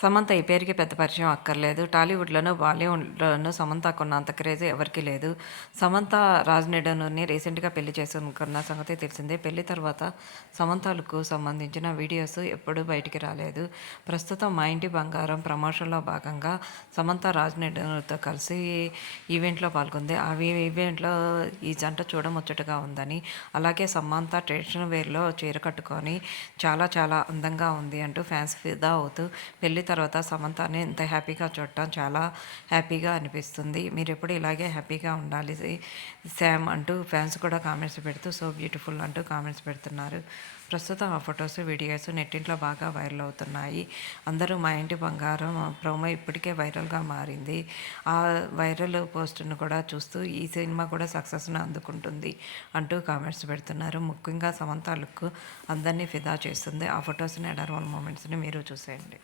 సమంత ఈ పేరుకి పెద్ద పరిచయం అక్కర్లేదు. టాలీవుడ్‌లోనూ, బాలీవుడ్‌లోనూ సమంతకున్నంత క్రేజ్ ఎవరికీ లేదు. సమంత రాజ్ నిడన్‌ని రీసెంట్‌గా పెళ్లి చేసుకున్న సంగతి తెలిసిందే. పెళ్లి తర్వాత సమంత లుక్‌కు సంబంధించిన వీడియోస్ ఎప్పుడూ బయటికి రాలేదు. ప్రస్తుతం మా ఇంటి బంగారం ప్రమోషన్‌లో భాగంగా సమంత రాజ్ నిడన్‌తో కలిసి ఈవెంట్‌లో పాల్గొంది. ఆ ఈవెంట్‌లో ఈ జంట చూడముచ్చటగా ఉందని, అలాగే సమంత ట్రెడిషనల్ వేర్‌లో చీర కట్టుకొని చాలా చాలా అందంగా ఉంది అంటూ ఫ్యాన్స్ ఫిదా అవుతూ పెళ్లి తర్వాత సమంతని ఇంత హ్యాపీగా చూడటం చాలా హ్యాపీగా అనిపిస్తుంది. మీరెప్పుడు ఇలాగే హ్యాపీగా ఉండాలి శామ్ అంటూ ఫ్యాన్స్ కూడా కామెంట్స్ పెడుతూ సో బ్యూటిఫుల్ అంటూ కామెంట్స్ పెడుతున్నారు. ప్రస్తుతం ఆ ఫొటోస్, వీడియోస్ నెట్టింట్లో బాగా వైరల్ అవుతున్నాయి. అందరూ మా ఇంటి బంగారం ప్రోమో ఇప్పటికే వైరల్గా మారింది. ఆ వైరల్ పోస్టును కూడా చూస్తూ ఈ సినిమా కూడా సక్సెస్ను అందుకుంటుంది అంటూ కామెంట్స్ పెడుతున్నారు. ముఖ్యంగా సమంత లుక్ అందరినీ ఫిదా చేస్తుంది. ఆ ఫొటోస్ని, అడర్వల్ మూమెంట్స్ని మీరు చూసేయండి.